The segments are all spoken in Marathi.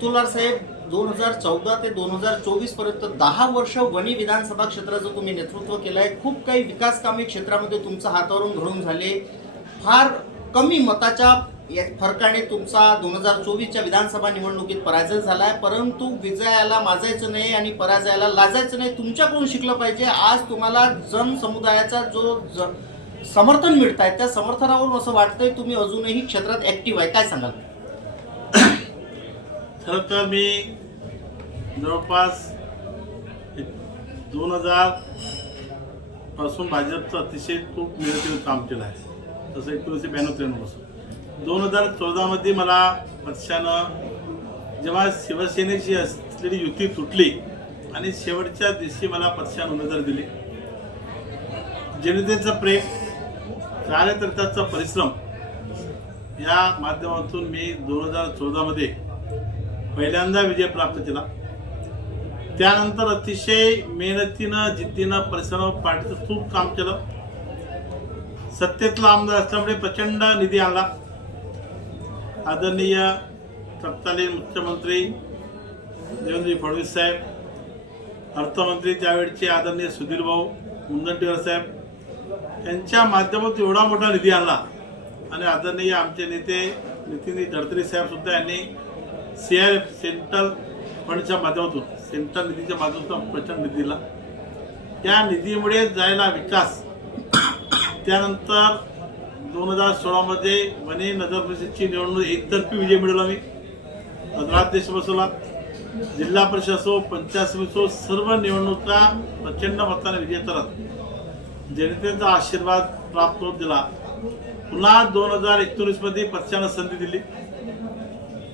मुतुलार साहेब दोन हजार चौदा ते दोन हजार चोवीसपर्यंत दहा वर्ष वणी विधानसभा क्षेत्राचं तुम्ही नेतृत्व केलं आहे खूप काही विकास कामे क्षेत्रामध्ये तुमचं हातावरून घडून झाले. फार कमी मताच्या या फरकाने तुमचा दोन हजार चोवीसच्या विधानसभा निवडणुकीत पराजय झाला आहे परंतु विजयाला माजायचं नाही आणि पराजयाला लाजायचं नाही. तुमच्याकडून शिकलं पाहिजे. आज तुम्हाला जनसमुदायाचा जो ज समर्थन मिळत आहे त्या समर्थनावरून असं वाटतंय तुम्ही अजूनही क्षेत्रात ऍक्टिव्ह आहे. काय सांगाल? खरं तर मी जवळपास दोन हजारपासून भाजपचं अतिशय खूप निगेटिव्ह काम केलं आहे. तसं एकोणीसशे ब्याण्णव त्र्याण्णवपासून दोन हजार चौदामध्ये मला पक्षानं जेव्हा शिवसेनेची असलेली युती तुटली आणि शेवटच्या दिवशी मला पक्षानं उमेदवार दिली. जनतेचं प्रेम कार्यकर्त्याचा परिश्रम या माध्यमातून मी दोन हजार चौदामध्ये पहिल्यांदा विजय प्राप्त केला. त्यानंतर अतिशय मेहनतीनं जिद्दीनं परिश्रम पार्टीचं खूप काम केलं. सत्तेतला आमदार असल्यामुळे प्रचंड निधी आणला. आदरणीय तत्कालीन मुख्यमंत्री देवेंद्र फडणवीस साहेब अर्थमंत्री त्यावेळचे आदरणीय सुधीर भाऊ मुनगंटीवार साहेब यांच्या माध्यमातून एवढा मोठा निधी आणला. आणि आदरणीय आमचे नेते नितीन गडकरी साहेबसुद्धा यांनी सी आय एफ सेंट्रल फंडच्या माध्यमातून सेंट्रल निधीच्या माध्यमातून प्रचंड निधी दिला त्या निधीमुळे जायला विकास. त्यानंतर दोन हजार सोळामध्ये वने नगर परिषदची निवडणूक एकतर्फी विजय मिळवला मी अध्यादेश बसवला. जिल्हा परिषद असो पंचायत समिती असो सर्व निवडणुका प्रचंड मताने विजय करत. जनतेचा आशीर्वाद प्राप्त होत दिला पुन्हा दोन हजार एकोणीसमध्ये पक्षानं संधी दिली.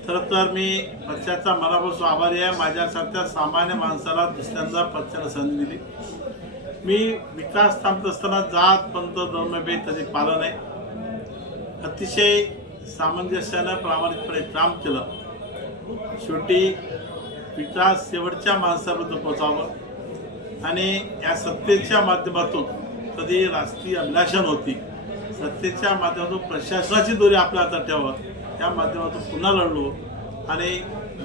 खरं तर मी पक्षाचा मनापासून आभारी आहे. माझ्यासारख्या सामान्य माणसाला दुसऱ्यांदा पक्षाला संधी दिली. मी विकास थांबत असताना जात पंत धर्मभेद त्याचे पालन आहे अतिशय सामंजस्यानं प्रामाणिकपणे काम केलं. शेवटी विकास शेवटच्या माणसापर्यंत पोचावं आणि या सत्तेच्या माध्यमातून कधी राष्ट्रीय अभिलाषण होती सत्तेच्या माध्यमातून प्रशासनाची दोरी आपल्या हातात ठेवावं. त्या माध्यमातून पुन्हा लढलो. आणि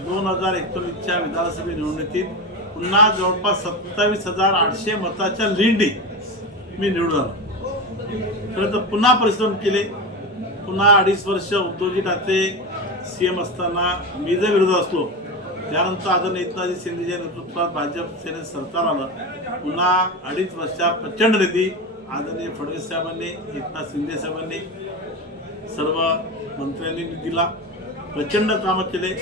दोन हजार एकोणीसच्या विधानसभा निवडणुकीत पुन्हा जवळपास सत्तावीस हजार आठशे मताच्या लिंडी मी निवडून आलो. खरं तर पुन्हा परिश्रम केले. पुन्हा अडीच वर्ष उद्धवजी ठाकरे सी एम असताना मी जर विरोध असलो त्यानंतर आदरणीय एकनाथजी शिंदेच्या नेतृत्वात भाजप सेनेत सरकार आलं. पुन्हा अडीच वर्षात प्रचंड निधी आदरणीय फडणवीस साहेबांनी एकनाथ शिंदे साहेबांनी सर्व मंत्र्यांनी दिला प्रचंड कामं केले.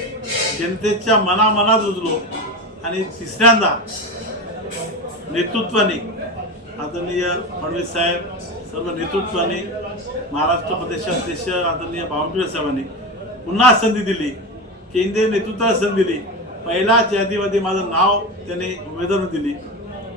जनतेच्या मनामनात रुजलो आणि तिसऱ्यांदा नेतृत्वाने आदरणीय फडणवीस साहेब सर्व नेतृत्वाने महाराष्ट्र प्रदेशाध्यक्ष आदरणीय बावनकुळे साहेबांनी पुन्हा संधी दिली. केंद्रीय नेतृत्वाला संधी दिली. पहिल्याच यादीमध्ये माझं नाव त्याने उमेदवार दिली.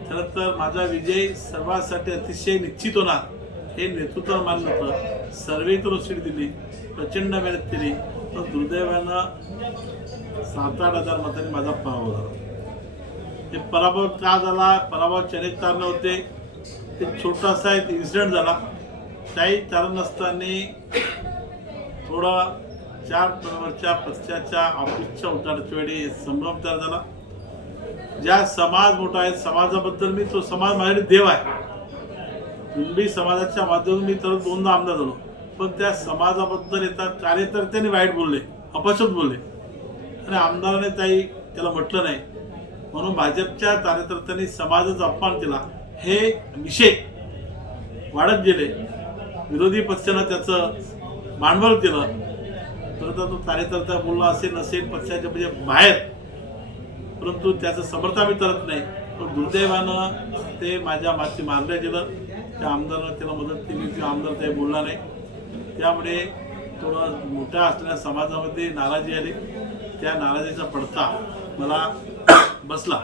खरं तर माझा विजय सर्वांसाठी अतिशय निश्चित होणार हे नेतृत्व मान्य होतं. सर्वेतून सीट दिली प्रचंड मेहनत केली पण दुर्दैवानं सात आठ हजार मतांनी माझा पराभव झाला. ते पराभव का झाला? पराभव चरित कारण होते ते छोटासा एक इन्सिडेंट झाला. काही कारण नसताना थोडा चार नंबरच्या पक्षाच्या ऑफिसच्या उताराच्या वेळी संभ्रम तयार झाला. ज्या समाज मोठा आहे समाजाबद्दल मी तो समाज माझ्याकडे देव आहे. कुणबी समाजाच्या माध्यमातून मी तर दोनदा आमदार झालो. पण त्या समाजाबद्दल येतात कार्यकर्त्यांनी वाईट बोलले अपशब्द बोलले. आणि आमदाराने काही त्याला म्हटलं नाही. म्हणून भाजपच्या कार्यकर्त्यांनी समाजाचा अपमान केला. हे विषय वाढत गेले. विरोधी पक्षानं त्याचं भांडवल केलं. तर तो कार्यकर्ता बोलला असेल नसेल पक्षाच्या म्हणजे बाहेर. परंतु त्याचं समर्थन मी करत नाही. पण दुर्दैवानं ते माझ्या माती मारलं गेलं. त्या आमदारानं त्याला मदत केली ते आमदार काही बोलला नाही त्यामुळे थोडा मोठ्या असलेल्या समाजामध्ये नाराजी आली. त्या नाराजीचा पडता मला बसला.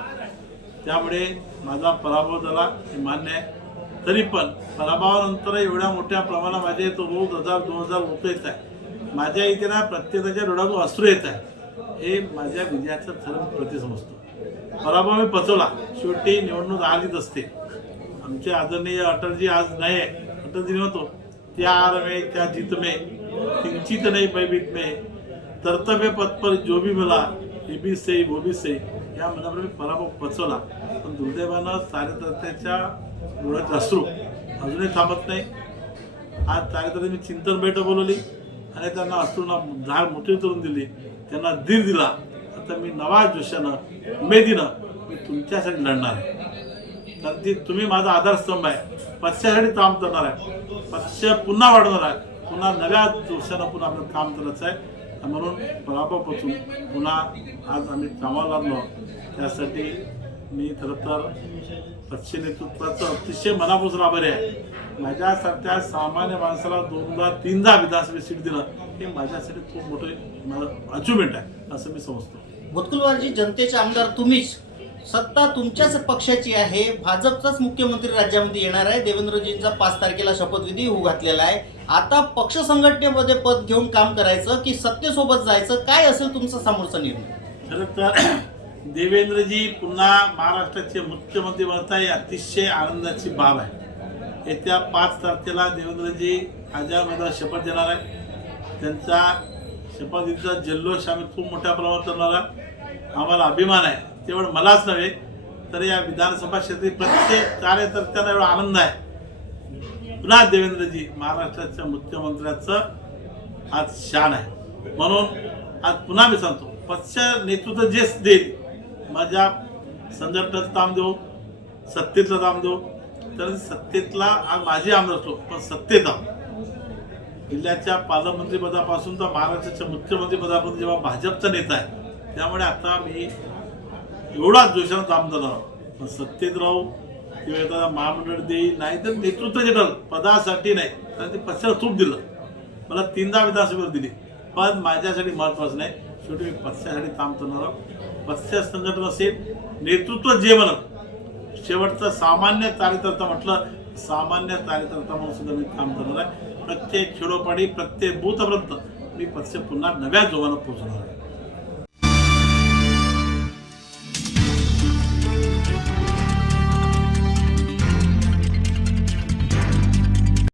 त्यामुळे माझा पराभव झाला हे मान्य आहे. तरी पण पराभवानंतर एवढ्या मोठ्या प्रमाणात माझे तो रोज हजार दोन हजार लोक येत आहे. माझ्या इथे ना प्रत्येकाच्या डोळ्यातून अश्रू येत आहे हे माझ्या विजयाचं खरं प्रति समजतो पराभव मी पचवला. शेवटी निवडणूक आलीच असते. आमचे आदरणीय अटलजी आज नाही आहे अटलजी नव्हतो त्यार में त्या जितमे किंचित नाही भयभीत मे कर्तव्य पथ जो भी मला से वो भी से या मनाप्रमाणे मी पराभव पचवला. पण दुर्दैवानं कार्यकर्त्याच्या डोळ्यात अश्रू अजूनही थांबत नाही. आज चारित्र्याने मी चिंतन बैठक बोलवली आणि त्यांना अश्रूंना झाड मोठी करून दिली. त्यांना धीर दिला. आता मी नवा जोशानं उमेदीनं मी तुमच्यासाठी लढणार आहे. कारण ती तुम्ही माझा आधारस्तंभ आहे. पक्षासाठी काम करणार आहे. पक्ष पुन्हा वाढवणार आहे. पुन्हा नव्या जोशानं पुन्हा आपलं काम करायचं आहे. म्हणून पराभवापासून पुन्हा आज आम्ही कामाला लागलो. त्यासाठी मी खरं तर पक्ष नेतृत्वाचं अतिशय मनापासून आभारी आहे. माझ्यासारख्या सामान्य माणसाला दोनदा तीनदा विधानसभेत सीट दिलं हे माझ्यासाठी खूप मोठं अचिव्हमेंट आहे असं मी समजतो. भूतकुलवारजी जनतेचे आमदार तुम्हीच. सत्ता तुमच्याच पक्षाची आहे. भाजपचाच मुख्यमंत्री राज्यामध्ये येणार आहे. देवेंद्रजींचा पाच तारखेला शपथविधी होऊ घातलेला आहे. आता पक्ष संघटनेमध्ये पद घेऊन काम करायचं की सत्तेसोबत जायचं काय असेल तुमचा समोरचा निर्णय? खरं तर देवेंद्रजी पुन्हा महाराष्ट्राचे मुख्यमंत्री बनत आहे. अतिशय आनंदाची बाब आहे. येत्या पाच तारखेला देवेंद्रजी आजामध्ये शपथ देणार आहे त्यांचा शपथविधीचा जल्लोष आम्ही खूप मोठ्या प्रमाणात करणार आहे आम्हाला अभिमान आहे. तेवढं मलाच नव्हे तर या विधानसभा क्षेत्री प्रत्येक कार्यकर्त्यांना एवढा आनंद आहे. पुन्हा देवेंद्रजी महाराष्ट्राच्या मुख्यमंत्र्याचं आज शान आहे. म्हणून आज पुन्हा मी सांगतो पक्ष नेतृत्व जे देईल माझ्या संघटनेचं काम देऊ सत्तेतलं काम देऊ तर सत्तेतला आज माझी आमदार असतो पण सत्तेत जिल्ह्याच्या पालकमंत्रीपदापासून तर महाराष्ट्राच्या मुख्यमंत्रीपदापर्यंत जेव्हा भाजपचा नेता आहे त्यामुळे आता मी एवढाच जोशानं काम झालं पण सत्तेत राहू किंवा एखादा महामंडळ देईल नाही तर नेतृत्व देणार पदासाठी नाही. तर ते पक्षाला तूप दिलं. मला तीनदा विधानसभेवर दिली. पण माझ्यासाठी महत्त्वाचं नाही. शेवटी मी पक्षासाठी काम करणार आहोत. पक्ष संघटन असेल नेतृत्व जे म्हणत शेवटचं सामान्य कार्यकर्ता म्हटलं सामान्य कार्यकर्ता म्हणून सुद्धा मी काम करणार आहे. प्रत्येक खेडोपाडी प्रत्येक बूथपर्यंत मी पक्ष पुन्हा नव्या जोमानं पोहोचणार आहे.